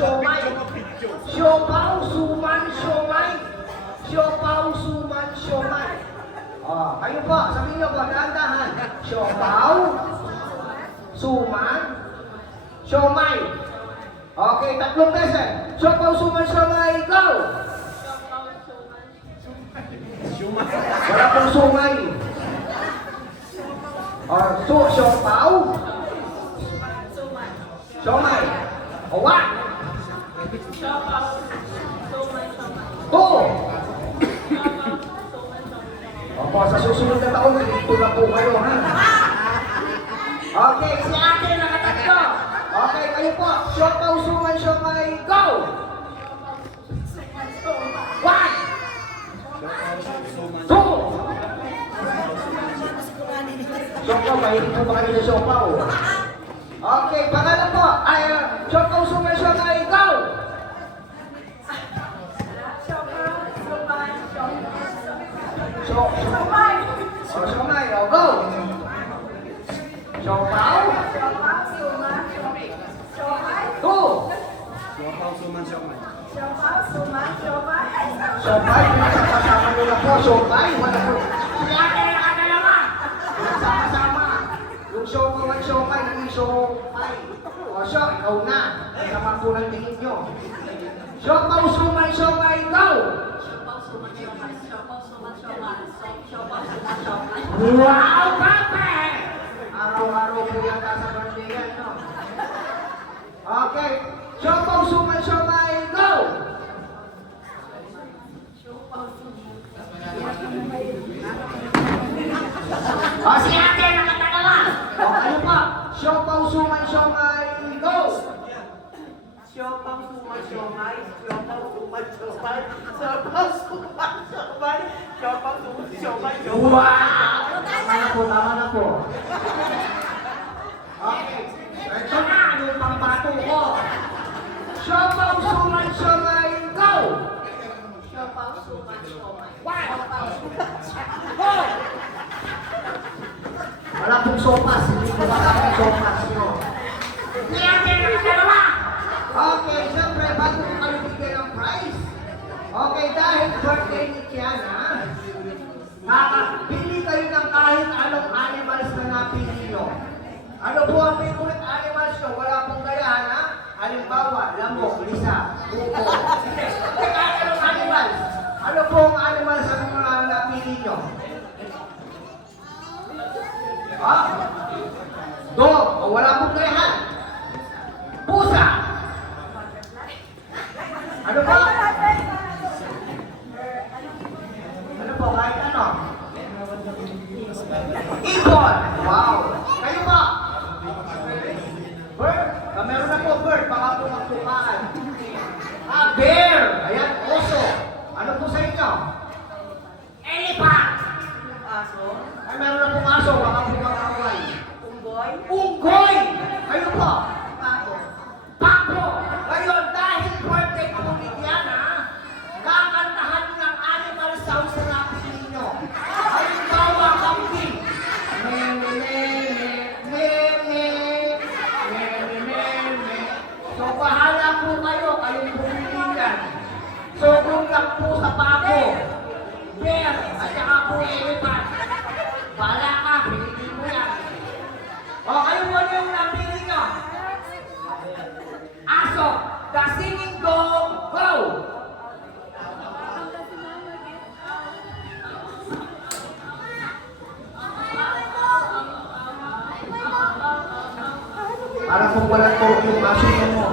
siomay. Siopaw, suman, siomay. Siopaw, suman, siomay. Kayo po, sabihin niyo po, dahan-dahan. Siopaw, suman, siomay. Okay, tatlong beses. Siopaw, suman, siomay, go! Wala pong sumay. Siopaw, siomay. One. Two. Opo, sa susunod na taon, dito na po kayo, ha? Okay, si ate nakatatlo. Okay, kayo po. Siopaw, suman, siomay, go! One. Two. Siopaw, mahilig po ba kayo sa siopaw? Okay, pangalan po. Siopaw, suman, siomay, go! Siomay, go! Siopaw. Two. Siomay, pinasama nila po. Siomay, wala po. Si ate nakadalawa. Sama-sama. Yung siopaw at siomay, naging siomay. Siya, ikaw na. Sama po ng tingin nyo. Siopaw, suman, siomay, go! Wow, Papa! Araw-araw po yata sa birthday yan, no? Okay. Siopaw, suman, siomay, go! Si ate nakatalawa. Ano pa? Siopaw, suman, siomay, go! Siopaw, suman, siomay, siopaw, suman, siomay, siopaw, suman, siomay, siopaw, suman, siomay, Wow! Tama na po. Okay. Ito na, yung pambato ko. Siopaw, suman, siomay, go! Siopaw, suman, siomay. One! Go! Wala pong sopas. Hindi ko makakaya sopas nyo. Hindi ate nakadalawa. Okay, siyempre, bago ko kayo bigyan ng prize. Okay, dahil birthday ni Kiana, pili kayo ng kahit anong animals na napili nyo. Ano po ang favorite animals nyo? Wala pong gayahan, ha? Halimbawa, lamok, lisa, buko. Hindi, kahit anong animals. Ano po ang animals ang mga napili nyo? Dog, wala pong gayahan. Pusa. Ano po? Ano po, kahit ano? Ibon! Wow! Kayo po? Bird? Meron na po bird, baka po magtukaan. Bear! Ayan, oso. Ano po sa inyo? Elephant! Aso, Ay, meron na pong aso, baka po mag-away. unggoy, Unggoy! Kayo po? pako, Papo! Ngayon, dahil birthday po ni Diana, kakantahan nyo ng animal sounds na napili nyo. Halimbawa, kambing. So, bahala po kayo, kayong pumilihan. So, kung lang po sa pako, bear, at saka po elephant. Bahala ka, pilitin mo yan. O, kayo po yung napili nyo. Aso, the singing dog, go! Para kung walang talk yung aso mo.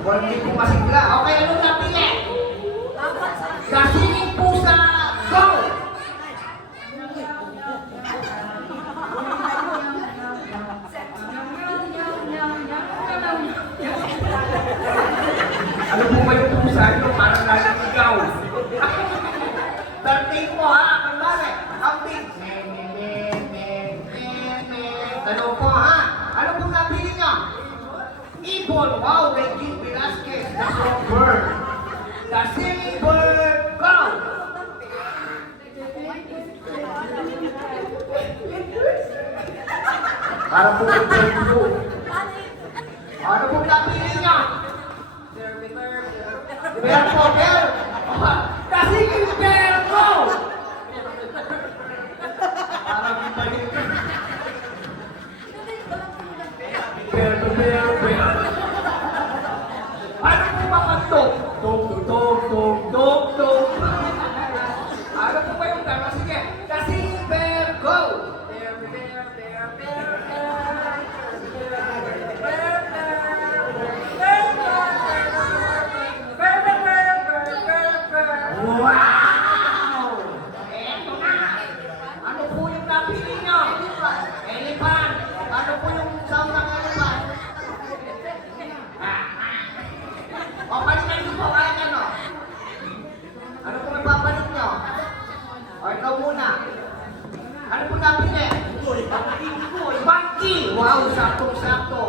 Walang hindi masigla. Okay, anong napili? The singing pusa, go! Ano po ba yung pusa nyo? Parang laging ikaw. Birthday po ha, kanbari. Ang big. Tanong po ha. Ano po napili niya? Ibon. Wow, Regine Velasquez. The songbird. The singing bird. Go! Para po yung bird po. Ano po napili niya? Bear po, bear! Kasi yung bear ko! Parang iba yun. Bear to bear, bear. Ano po ba pag tog? Tog, tog, tog, tog, tog. Ano po ba yung bear? Sige, kasi bear, go! Bear, bear, bear, bear, bear. Bear, bear, bear, bear, bear, bear, bear, bear. Wow! Eto na! Ano po yung napili nyo? Elephant! Ano po yung sound ng elephant? O, palitan nyo po kahit ano. Ano po yung papalit nyo? O, ikaw muna. Ano po napili? Monkey! Wow, saktong-sakto.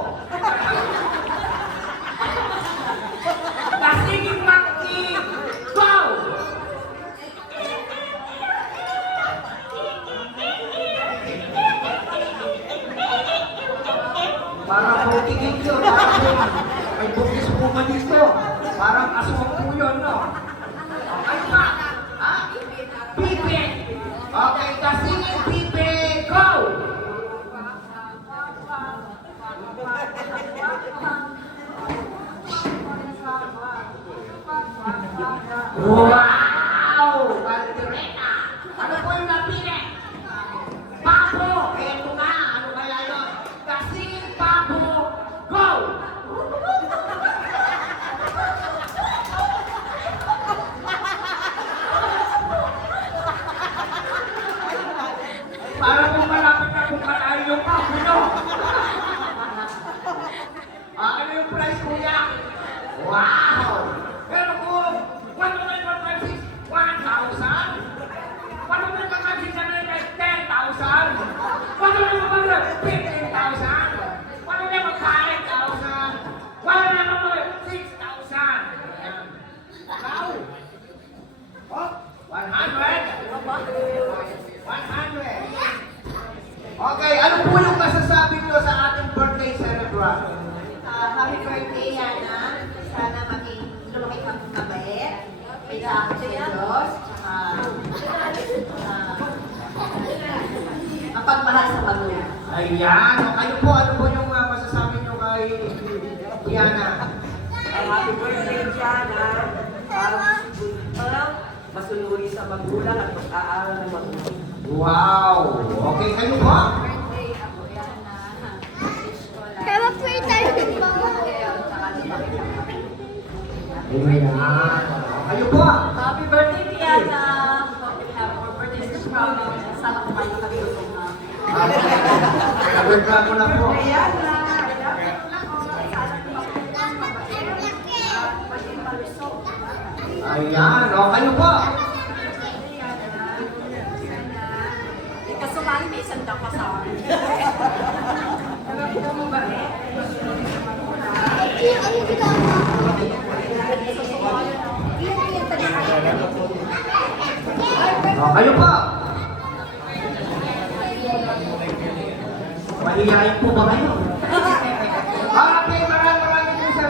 Kasiging monkey! Go! Parang bukigin yun. Parang may bukis puma dito. Parang aswang po yun, no? Ano pa? Ha? Pipe! Okay, kasingin pipe! Go! Wow! Caldereta! Ano po yung napili? Papo! Eto na! Ano kaya yun? Kasingin papo! Go! Para kung malapit na kung malayo yung papo nyo! Ano yung price, kuya? Wow! Pero kung 1,156, 1,000? 1,156 na rin ay 10,000? 1,115,000? 1,5,000? 1,6,000? Wow! Oh, 100? 100? Okay, ano po yung masasabi nyo sa ating birthday celebration? Happy birthday, Yana. Sana maging lumaki kang mabait. May lakad sa Diyos. Mapagmahal sa magulang. Ayan, o kayo po, ano po yung masasabi nyo kay Diana? Happy birthday, Yana. Parang masunuri sa magulang at mag-aaral ng magulang. Wow! Okay, kayo po? Birthday ako, Yana. Kaya mag-pray tayo din ba? Ayan. Kayo po? Happy birthday, Yana. Hope you have more birthdays to come. Sana kumain kami ng Nag-reklamo na po. Yana. Ayan, o kayo po? Kasumali may isang dang kasama. Nagagawin mo ba eh? Ano ginagawa? O kayo po? Mahihayin po ba kayo?